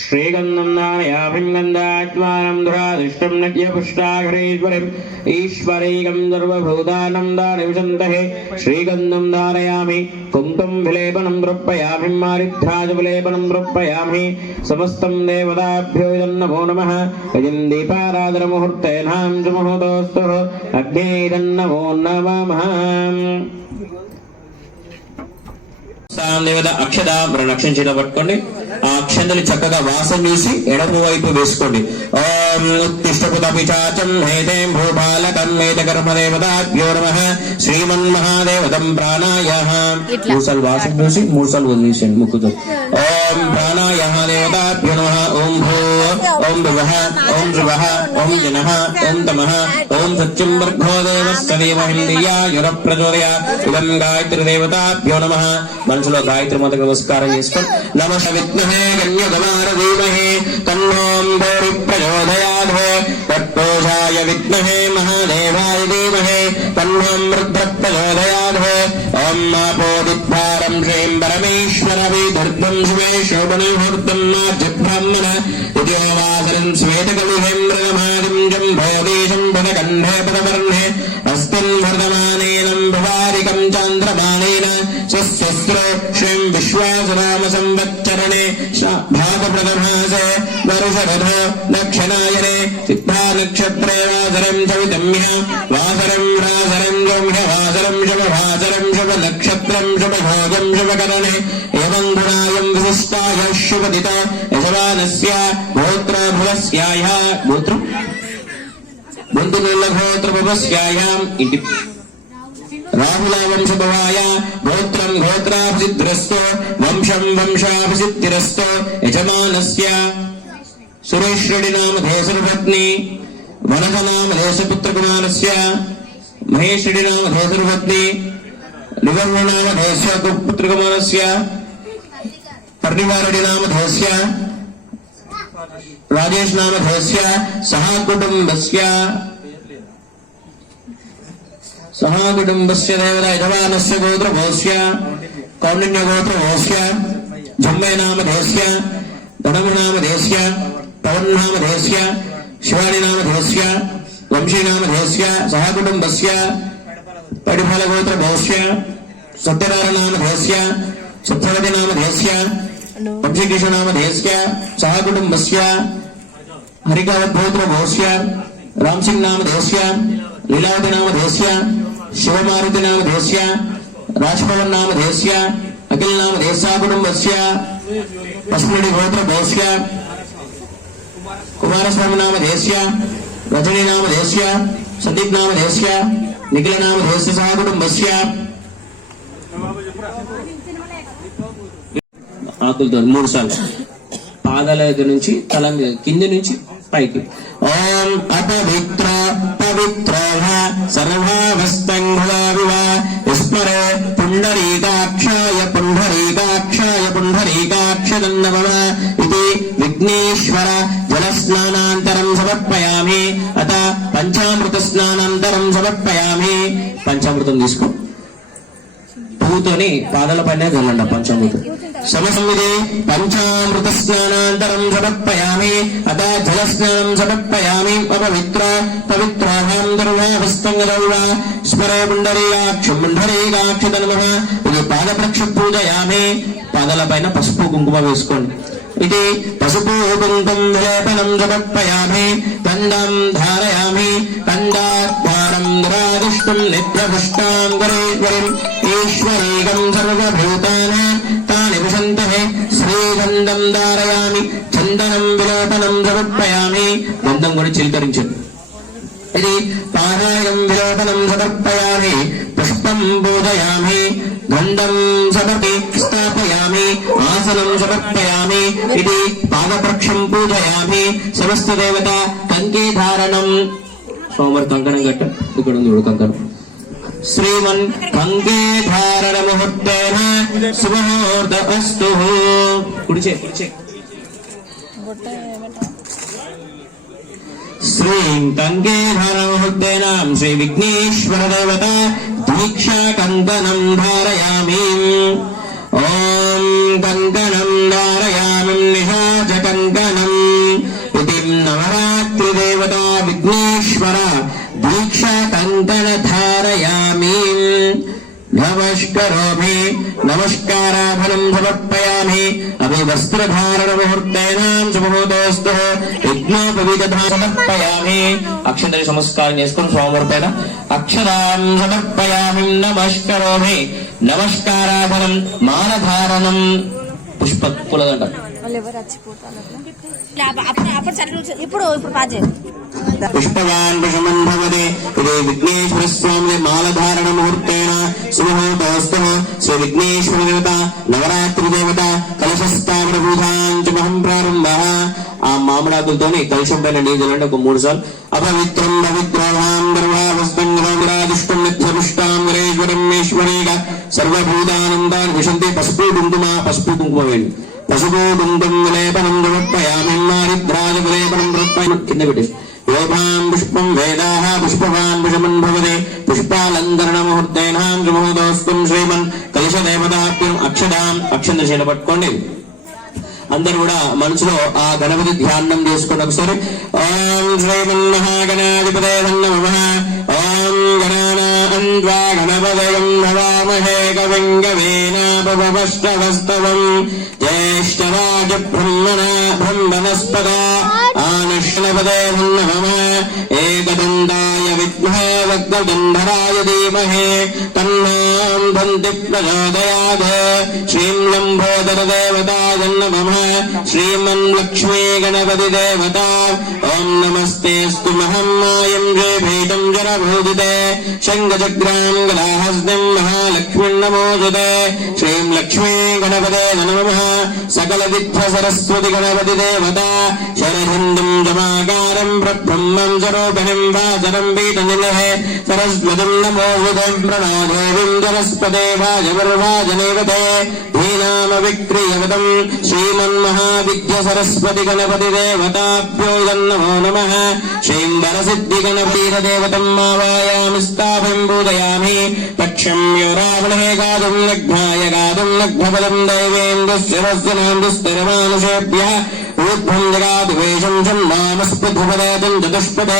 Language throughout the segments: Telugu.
श्रीगन्धं नायाभिं गन्धाज्वानं धुरादिष्टं नट्यपुष्टाघरेश्वरिम् ईश्वरीकं सर्वभूतानं दानिविशन्तहे श्रीगन्धं धारयामि कुङ्कुं विलेपनं तृप्पयामि मारिद्राजविलेपनं तृप्पयामि समस्तं देवताभ्यो इदं नमो नमः इदं दीपाराधनमुहूर्तेनां च मुहूर्तोऽस्तु अग्ने इदं नमो नमः దేవత అక్షత రెండు అక్షం చేత పట్టుకోండి. ఆ అక్షంతలు చక్కగా వాసం చూసి ఎడమ వైపు వేసుకోండి. ఓం ఉత్తిష్టపుతపిచాచం హేతేం భూపాలకం మేతకర్మదేవతాభ్యో నమ. శ్రీమన్ మహాదేవతం ప్రాణాయ. మూసలు వాసం చూసి మూసలు వదిలేసండి ముక్కుతో. ఓం ప్రాణాయ దేవతాభ్యో నమ. ఓం భూ ఓం భువః ఓం ధ్రువః ఓం జనః ఓం తమః ఓం సత్యం వర్గో దేవస్య దేవహిందియాయుర ప్రచోదయ ఇదం గాయత్రి దేవతాభ్యో నమ మనసులో గాయత్రి మాతకు నమస్కారం చేసుకొని నమ విద్మహే గణ్యకుమార ధీమహి తన్నోం భూరి ప్రచోదయాద్ తత్పోషాయ విద్మహే మహాదేవాయ ధీమహి తన్నోం రుద్ర ప్రచోదయాద్ ఓం మాపోదిద్వారం శ్రీం పరమేశ్వర విధర్తం శివే శోభనముహూర్తం బ్రాహ్మణ ఉద్యోగాసనం శ్వేతకలుహేంద్రమాదిం జంభోదేశం పదకంఠే పదవర్ణే అస్తిం వర్ధమానేనం భవారికం చాంద్రమానేన స్వస్స్రో శ్రీం విశ్వాసనామ సంవత్సరణే భాగప్రదమాసే వరుషరథో దక్షిణాయనే సిద్ధా నక్షత్రే వాసరం చవితమ్య వాసరం రాసరం జంహ్య వాసరం శుభ వాసరం శుభ నక్షత్రం శుభభోగం శుభకరణే ఏవం గుణాయం విశిష్టాయ శుభదిత యజమానస్య గోత్ర భువస్యాయ గోత్రం గోత్రభవస్యాయాం ఇంటి రాహుల వంశభవాయ గోత్రం గోత్రాభిసిద్ధిరస్తో వంశం వంశాభిసిద్ధిరస్తో యజమానస్య నామ నామధేశపత్ని వనజ నామధేశపుత్రకుమారస్య మహేశ్వరుడి నామధేశపత్ని నివర్ణ నామధేశ పుత్రకుమారస్య పరివారుడి నామధేస్య రాజేష్ నామధేస్య సహా కుటుంబస్య राजेश नाम भवस्य सहा कुटुम्बस्य सहा कुटुम्बस्य देवता यजमानस्य गोत्र भवस्य कौण्डिन्य गोत्र भवस्य, जम्मे नाम देस्य धनम नाम देस्य पवन नाम देस्य शिवानी नाम देस्य वंशी नाम देस्य सहा कुटुम्बस्य पटिफल गोत्र भवस्य, सत्यनारायण नाम देस्य सत्यवती नाम देस्य वंशीकृष्णनामधेयस्य सहकुटुम्बस्य हरिकावद्भोत्रभोस्य रामसिंहनामधेयस्य लीलावतीनामधेयस्य शिवमारुतिनामधेयस्य राजभवन्नामधेयस्य अखिलनामधेयस्याकुटुम्बस्य पश्चिमडिभोत्रभोस्य कुमारस्वामिनामधेयस्य रजनीनामधेयस्य सन्दीपनामधेयस्य निखिलनामधेयस्य सहकुटुम्बस्य ఆకులతో మూడు సార్లు. పాదాల దగ్గర నుంచి తల మీద కింద నుంచి పైకి. ఓం అపవిత్ర పవిత్ర సర్వావస్తంభువావివ విస్మరే పుండరీకాక్షాయ పుండరీకాక్షాయ పుండరీకాక్షదన్నవ ఇది విఘ్నేశ్వర జలస్నానాంతరం సమర్పయామి. అత పంచామృత స్నానాంతరం సమర్పయామి. పంచామృతం తీసుకో. పువ్వుతోని పాదల పైన చల్లండి ఆ పంచామృతం సమసంవిధి పంచామృత స్నానాంతరం సమర్పయామి అత జల స్నానం సమర్పయామి అపవిత్ర పవిత్రాహం దుర్వాహస్తంగదౌరా స్మరే పుండరీకాక్ష పుండరీకాక్ష నమ ఇది పాదప్రక్ష పూజయామి పాదాల పైన పసుపు కుంకుమ వేసుకోండి. ఇది పసుపు కుంకుమ లేపనం సమర్పయామి దండం ధారయామి దండాద్వారం నిరాదిష్టం నిప్రభృష్టాం గురేశ్వరం ఈశ్వరీగం సర్వభూతానా తాని విశంతమే శ్రీగంధం ధారయామి చందనం విలోపనం సమర్పయామి గంధం కూడా చిలకరించండి ఇది పారాయణం విలోపనం సమర్పయామి పుష్పం బోధయామి గంధం సమర్పి స్థాపయామి ఆసనం సమర్పయామి ఇది పాదపక్షం పూజయామి సమస్త దేవత కంకీ ధారణం స్వామివారి కంకణం కట్ట. ఇక్కడ ఉంది ఇప్పుడు కంకణం. శ్రీమన్ కంకే ధారణ ముహూర్తేన శుభముహూర్త అస్తు కుడిచే కుడిచే శ్రీం కంకే ధారణ ముహూర్తేన శ్రీ విఘ్నేశ్వర దేవత దీక్షా కంకణం ధారయామి. ఓం కంకణం ధారయామి నిశాచ కంకణం ఇది నవరాత్రి దేవతా चन्दनधारयामि नमस्करोमि नमस्काराभणम् समर्पयामि अपि వస్త్రధారణముహూర్తైనాం శుభభూతోస్తు యజ్ఞోపవిదధా సమర్పయామి. అక్షంతరి సంస్కారం చేసుకుని స్వామివారి పైన అక్షరాం సమర్పయామి. నమస్కరోమి. నమస్కారాధనం మానధారణం. పుష్పకులదండ ఇప్పుడు ఇప్పుడు పాజే పుష్పవాన్ విషమం భవతి ఇది విఘ్నేశ్వర స్వామి మాలధారణ ముహూర్తేన సుముహూర్తోస్తు శ్రీ విఘ్నేశ్వర దేవత నవరాత్రి దేవత కలశస్థాపన పూజాంచమహం ప్రారంభ. ఆ మామిడాకులతోని కలశం పైన నీళ్ళంటే ఒక మూడు సార్లు. అపవిత్రం పవిత్రోహాం గర్భావస్తం రాజుష్టం నిత్యపుష్టాం వరేశ్వరం సర్వభూతానందాన్ని విశంతి పసుపు కుంకుమ పసుపు కుంకుమ వేయండి. పసుపు కుంకుమ విలేపనం సమర్పయామి మారిద్రాజ విలేపనం కింద పెట్టేసి. యోగాం పుష్పం వేదాః పుష్పవాన్ పుష్పమన్ భవతి. పుష్పాలంకరణ ముహూర్తేనాం సుముహూర్తోస్తం శ్రీమన్ కలశ దేవతాభ్యం అక్షదాం. అక్షంత పట్టుకోండి. అందరు కూడా మనసులో ఆ గణపతి ధ్యానం చేసుకోండి ఒకసారి ఓం శ్రీమన్ మహాగణాధిపతే నమ. ఓం గణానాన్వా గణపదయం నవామహే కవిం కవీనాపవష్టవస్తవం జ్యేష్ఠరాజ బ్రహ్మణ బ్రహ్మణస్పద. ఆనశ్నపదే నమ ఏకదండాయ విద్మహే వక్రదండరాయ ధీమహే తన్నాం దంతి ప్రచోదయాత్ శ్రీం లంబోదర దేవతాయ నమః శ్రీమన్ లక్ష్మీ గణపతి దేవత ఓం నమస్తేస్తు మహమ్మాయం భేదం జనభూదితే శంఖచక్రాం గదాహస్తం మహాలక్ష్మీ నమోజుతే శ్రీం లక్ష్మీ గణపతే నమః సకల విద్య సరస్వతి గణపతి దేవత శరహిందం జమాకారం బ్రహ్మం స్వరూపిణిం వాచనం పీఠనిలహ సరస్వతిం నమోజుతం ప్రణోదేవిం జనస్పదే వాజవర్వాజనేవతే ధీనామ విక్రియవతం శ్రీమన్మహావిద్య సరస్వతి గణపతి దేవతాభ్యో నమో నమ శ్రీం వరసిద్ధి గణపీర ऊर्ध्वङ्गरादिवेशम् जन्मामस्पदुपदादम् चतुष्पद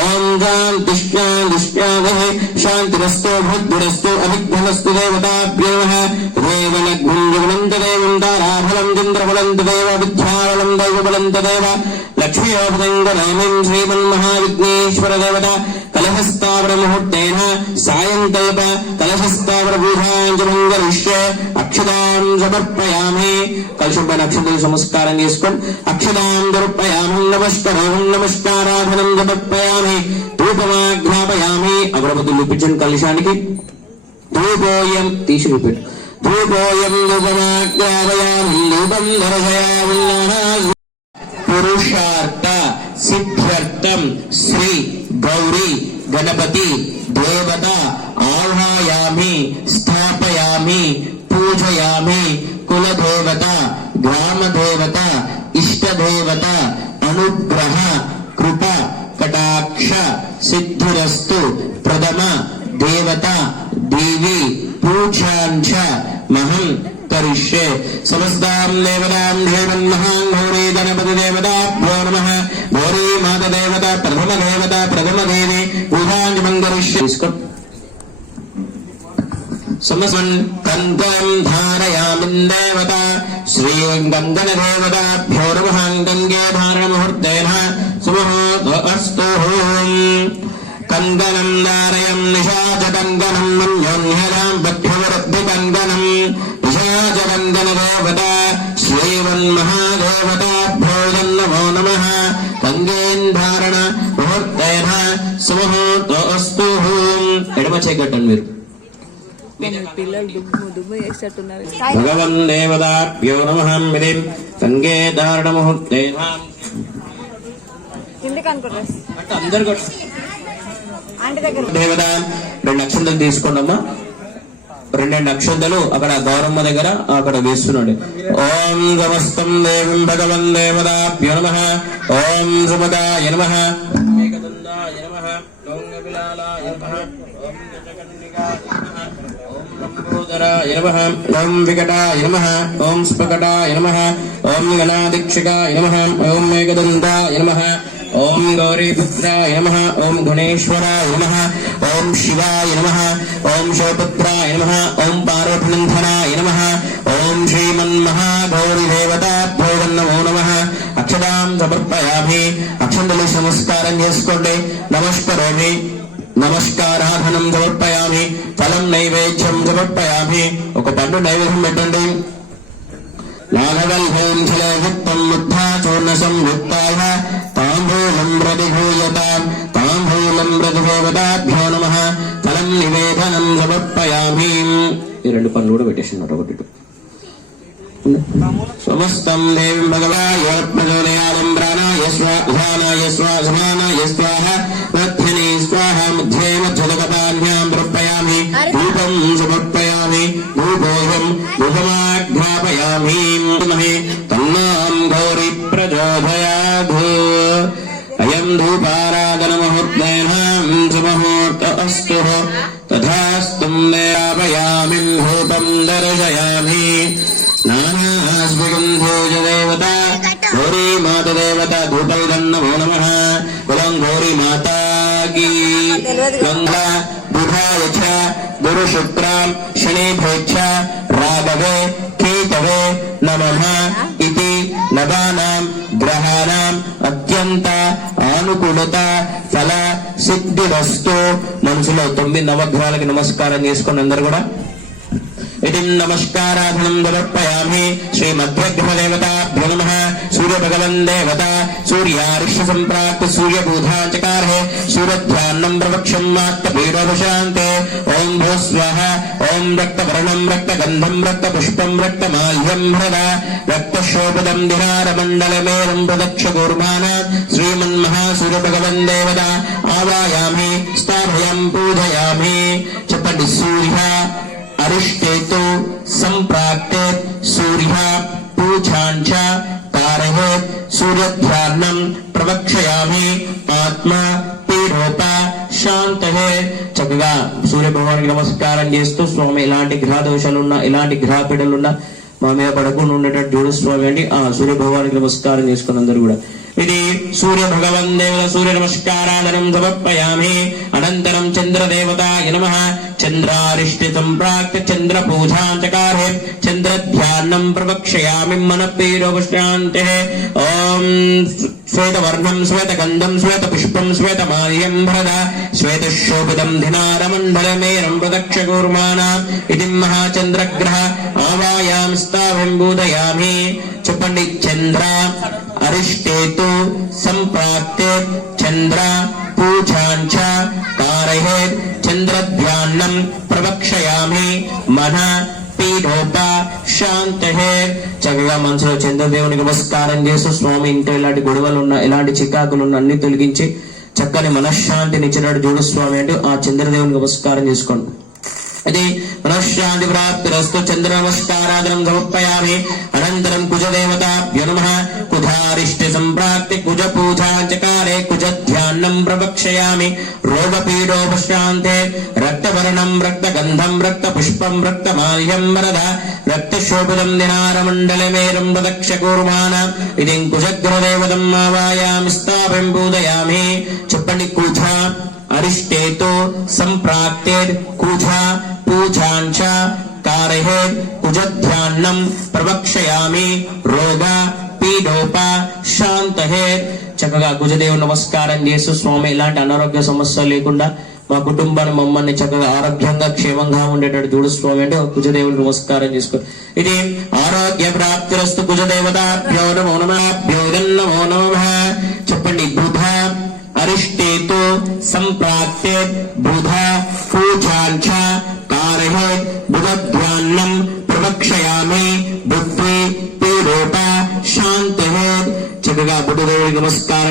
ॐ जाम् तिष्क्याम् दुष्क्यावः शान्तिरस्तो भद्रस्तो अभिघ्नमस्तु देवताभ्योः देवनग्भुञ्जवलम् तदेवम् दाराफलम् चन्द्रफलम् బుద్ధిరస్తో అవిఘ్నస్తు దేవతాభ్యో దేవ లగ్నం జగనంత దేవం తారాఫలం చంద్రఫలం తదేవ విద్యాఫలం దైవబలం తదేవ లక్ష్మీయోపదంగరామం శ్రీమన్మహావిఘ్నేశ్వర దేవత కలహస్థావర ముహూర్తేన సాయంకల్ప కలహస్థావర పూజాంజనం గరిష్యే అక్షదాం సమర్పయామి కలుషం పైన అక్షతలు సంస్కారం చేసుకొని అక్షదాం సమర్పయామి నమస్కారం నమస్కారాధనం సమర్పయామి ధూపమాజ్ఞాపయామి అగరబత్తులు చూపించండి కలుషానికి ధూపోయం తీసి చూపెట్టు ధూపోయం ధూపమాజ్ఞాపయామి ధూపం దర్శయామి పురుషార్థ సిద్ధ్యర్థం శ్రీ గౌరీ గణపతి దేవత ఆహ్వాయామి స్థాపయామి పూజయామి కులదేవత గ్రామదేవత ఇష్టదేవత అనుగ్రహ కృప కటాక్ష సిద్ధిరస్తు ప్రథమ దేవత దేవి పూజాంశ మహం కరిష్యే సమస్తాం దేవతాం దేవన్మహాం గౌరీ గణపతి దేవతాభ్యో నమ గౌరీ మాత దేవత ప్రథమ దేవత ప్రథమ దేవి పూజాంజమం కరిష్యే తీసుకో సమసన్ కందం ధారయామిందేవత శ్రీం గంగన దేవతాభ్యో నమః గంగే ధారణ ముహూర్తేన సుముహూర్త అస్తు కందనం ధారయం నిశాచ కందనం మన్యోన్యదాం బధ్యవరద్ధి కందనం నిశాచ కందన దేవత శ్రీమన్మహాదేవతాభ్యో నమో నమః కంగేన్ ధారణ ముహూర్తేన సుముహూర్త అస్తు ఎడమ చేకట్టండి మీరు పిల్లలు దుమ్ము దుమ్ము చేసేటట్టున్నారు భగవన్ దేవతాభ్యో నమః మిది సంగే కిందకి అనుకుంటారు అందరు దేవత రెండు అక్షంతలు తీసుకోండమ్మా. రెండు రెండు అక్షంతలు అక్కడ గౌరమ్మ దగ్గర అక్కడ వేస్తున్నాడు. ఓం గమస్తం దేవం భగవన్ దేవతాభ్యో నమ. ఓం సుమదాయ నమ. ఏకదండాయ నమ ఓం కపిలాలాయ నమ ఓం గజకర్ణికాయ నమ ఓం లంబోదరాయ నమ ఓం వికటాయ నమ ఓం స్ఫకటాయ నమ ఓం గణాదీక్షికాయ నమ ఓం మేఘదండాయ నమ ఓం గౌరీపుత్రాయ నమ ఓం గుణేశ్వరాయ నమ ఓం శివాయ నమ ఓం శివపుత్రాయ నమ ఓం పార్వతనందనాయ నమ ఓం శ్రీమన్మహాగౌరీదేవతాభ్యో నమో నమ అక్షదాం సమర్పయామి అక్షంతలు నమస్కారం చేసుకోండి నమస్కరోమి నమస్కారాధనం సమర్పయామి. ఫలం నైవేద్యం సమర్పయామి. ఒక పండు నైవేద్యం పెట్టండి. లాఘవల్హేం శిలయుక్తం ముగ్ధా చూర్ణ సంయుక్తాయ తాంబూలం ప్రతిభూయతాం. తాంబూలం ప్రతిభూవతాభ్యో నమ. ఫలం నివేదనం సమర్పయామి. ఈ రెండు పనులు కూడా పెట్టేసినారు ఒకటి సమస్తం దేవి భగవాయోత్మజోదయాలం ప్రాణాయ స్వాహానాయ స్వాసమానాయ స్వాహ. स्वाहा मध्ये जगतान्याम् प्रपयामि समर्पयामि भूगोहम् गृहमाघ्रापयामि महे तन्नाम् गौरी प्रचोदयाघो अयम् धूपाराधनमुहूर्तेनाम् सुमुहूर्त अस्तु तथास्तुम् निरापयामि भूपम् दर्शयामि। नानास्मिकम् गौरी मातदेवता धूपैदम् नमः कुलम् गौरी माता గంగ బుధాయ గురు శుక్రాం శనిభేచ్ఛ రాఘవే కేతవే నమః ఇది నవానాం గ్రహాణం అత్యంత ఆనుకూలత ఫల సిద్ధిరస్తు మనసులో తొమ్మిది నవగ్రహాలకి నమస్కారం చేసుకుని అందరు కూడా ఇది నమస్కారాధనం సమర్పయామి శ్రీమద్భ్యగ్రహదేవతాభ్యో నమ సూర్యభగవన్ దేవత సూర్యారిష సంప్రాప్త సూర్యబూధాచకారే సూర్యధ్యానం ప్రవక్షం మాత్తపీడోపశాంతే ఓం భూ స్వః ఓం రక్తవర్ణం రక్తగంధం రక్తపుష్పం రక్తమాల్యం హృద రక్తశోభదం దినారమండలమేరం ప్రదక్ష గోర్మాన శ్రీమన్మహాసూర్యభగవన్ దేవత ఆవాయామి స్థాపయం పూజయామి చెప్పండి సూర్య అరిష్టేతు సంప్రాప్తే సూర్య పూజాంచ తారహే సూర్యధ్యానం ప్రవక్షయామి ఆత్మ పీరోప శాంతహే చక్కగా సూర్య భగవానికి నమస్కారం చేస్తూ స్వామి ఎలాంటి గ్రహ దోషాలున్నా ఎలాంటి గ్రహ పీడలున్నా మా మీద పడకుండా ఉండేటట్టు చూడు స్వామి అండి. ఆ సూర్య భగవానికి నమస్కారం చేసుకుని అందరూ కూడా. ఇది సూర్య భగవన్ దేవత సూర్య నమస్కారాధనం సమర్పయామి అనంతరం చంద్రదేవత నమ. చంద్రారిష్టితం ప్రాక్ చంద్ర పూజాంచకారే చంద్రధ్యానం ప్రవక్షయామి మన పీరోపశాంతే ఓం శ్వేతవర్ణం శ్వేతగంధం శ్వేత పుష్పం శ్వేతమాల్యం భరద శ్వేతశోభితం ధినారమండలమేరం ప్రదక్ష కూర్మాణ ఇది మహాచంద్రగ్రహ ఆవాయాం స్థావం బోధయామి చెప్పండి చంద్ర అరిష్టేతు సంప్రాప్తే చంద్ర పూజాంచ కారయేత్ చంద్రధ్యానం ప్రవక్షయామి మన పీఠోప శాంతహే చక్కగా మనసులో చంద్రదేవునికి నమస్కారం చేస్తూ స్వామి ఇంట్లో ఇలాంటి గొడవలు ఉన్న ఇలాంటి చికాకులు ఉన్న అన్ని తొలగించి చక్కని మనశ్శాంతిని ఇచ్చినట్టు చూడు స్వామి అంటూ ఆ చంద్రదేవునికి నమస్కారం చేసుకోండి. ఇది మనశ్శాంతి ప్రాప్తిరస్తు చంద్ర నమస్కారాదనం సమర్పయామి. అనంతరం కుజదేవతాభ్యో నమ. కుధారిష్ట సంప్రాప్తి కుజ పూజా కుజ ధ్యానం ప్రవక్షయామి రోగపీడోపశాంతే రక్తవర్ణం రక్తగంధం రక్త పుష్పం రక్తమాల్యం వరద రక్తశోభితం దినారమండలమేరం ప్రదక్ష కూర్మాన ఇది కుజగ్రదేవతం మావాయామి స్థాపం పూజయామి చెప్పండి కుజ అరిష్టేతో సంప్రాప్తే కూజ పూజాంచ కారహే కుజధ్యాన్నం ప్రవక్షయామి రోగ పీడోప శాంతహేత్ చక్కగా గుజదేవుడు నమస్కారం చేస్తూ స్వామి ఇలాంటి అనారోగ్య సమస్యలు లేకుండా మా కుటుంబాన్ని మమ్మల్ని చక్కగా ఆరోగ్యంగా క్షేమంగా ఉండేటట్టు చూడు స్వామి అంటే కుజదేవుడు నమస్కారం చేసుకో. ఇది ఆరోగ్య ప్రాప్తిరస్తు కుజదేవతాభ్యో నమో నమో.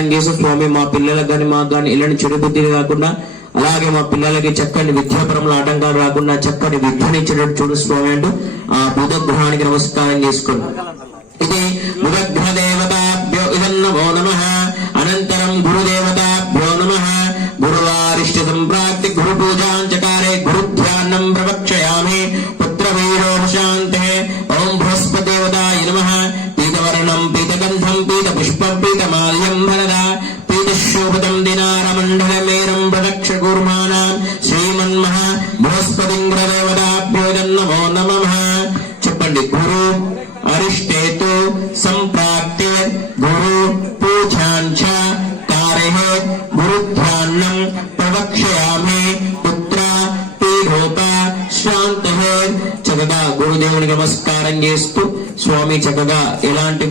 నమస్కారం చేసి స్వామి మా పిల్లలకు కానీ మాకు కానీ ఇలాంటి చెడు బుద్ధిని కాకుండా అలాగే మా పిల్లలకి చక్కని విద్యాపరంలో ఆటంకాలు రాకుండా చక్కని విద్యనిచ్చినట్టు చూడు స్వామి అంటూ ఆ బుధ గ్రహానికి నమస్కారం చేసుకోండి ఇది బుధ నమస్కారం చేస్తూ స్వామి చక్కగా ఎలాంటి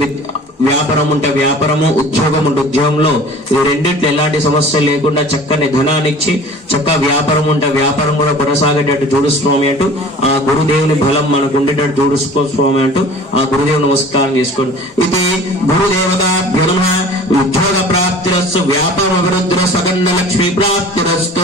వ్యాపారం ఉంటే వ్యాపారము ఉద్యోగం ఉంటే ఉద్యోగంలో ఈ రెండింటిలో ఎలాంటి సమస్య లేకుండా చక్కని ధనాన్ని ఇచ్చి చక్కగా వ్యాపారం ఉంటే వ్యాపారం కూడా కొనసాగేటట్టు చూడు స్వామి అంటూ ఆ గురుదేవుని బలం మనకు ఉండేటట్టు చూడుసుకో స్వామి అంటూ ఆ గురుదేవుని నమస్కారం చేసుకోండి ఇది గురుదేవత నమ. ఉద్యోగ ప్రాప్తిరస్సు వ్యాపార అభివృద్ధిర సగన్న లక్ష్మీ ప్రాప్తిరస్తు